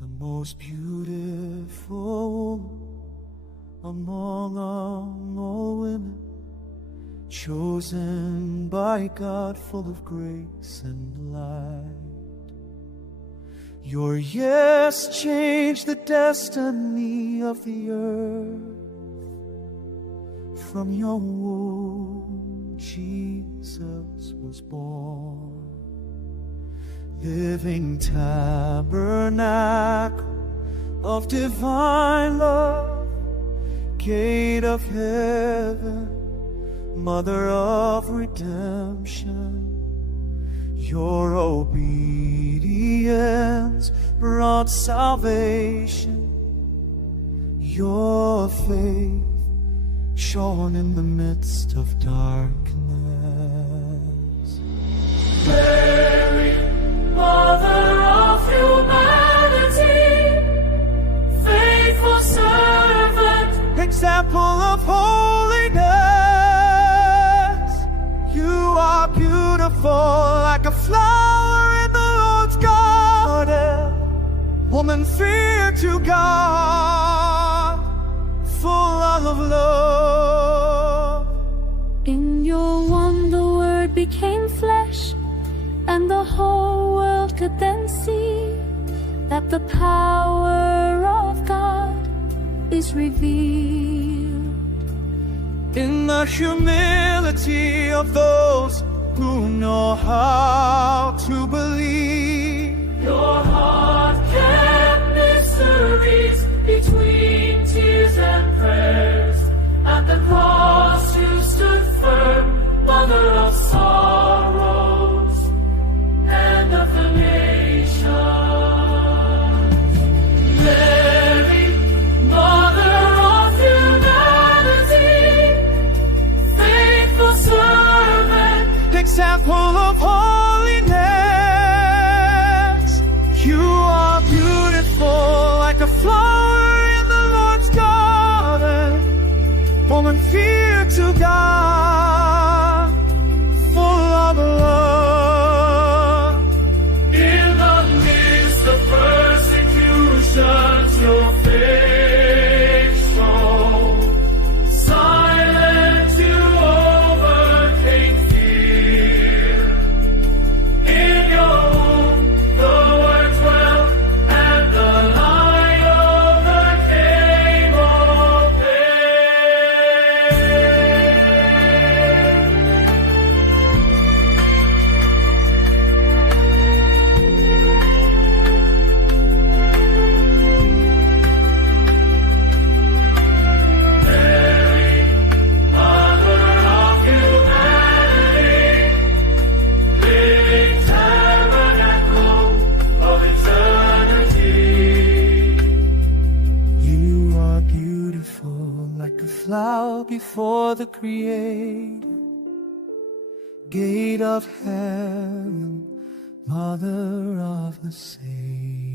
the most beautiful among all women, chosen by God, full of grace and light. Your yes changed the destiny of the earth. From your womb, Jesus was born, living tabernacle of divine love, gate of heaven, mother of redemption. Your obedience brought salvation. Your faith shone in the midst of darkness. Mary, Mother of humanity, faithful servant, example of holiness. You are beautiful like a flower in the Lord's garden. Woman, fear to God, full of love. In your womb the Word became flesh, and the whole world could then see that the power of God is revealed. In the humility of those who know how to believe, your heart kept mysteries between tears and prayers. At the cross you stood firm, Mother of sorrows and of the nations. Mary, Mother of humanity, faithful servant, example of holiness. You are beautiful like a flower in the Lord's garden. Woman, fear to God, full of love. in the midst of persecutions, your faith shone. Silent you overcame fear. In your womb the Word dwelt, and the Light overcame all pain. Mary, Mother of humanity, living tabernacle of eternity. You are beautiful like a flower before the Creator, gate of heaven, mother of the Savior.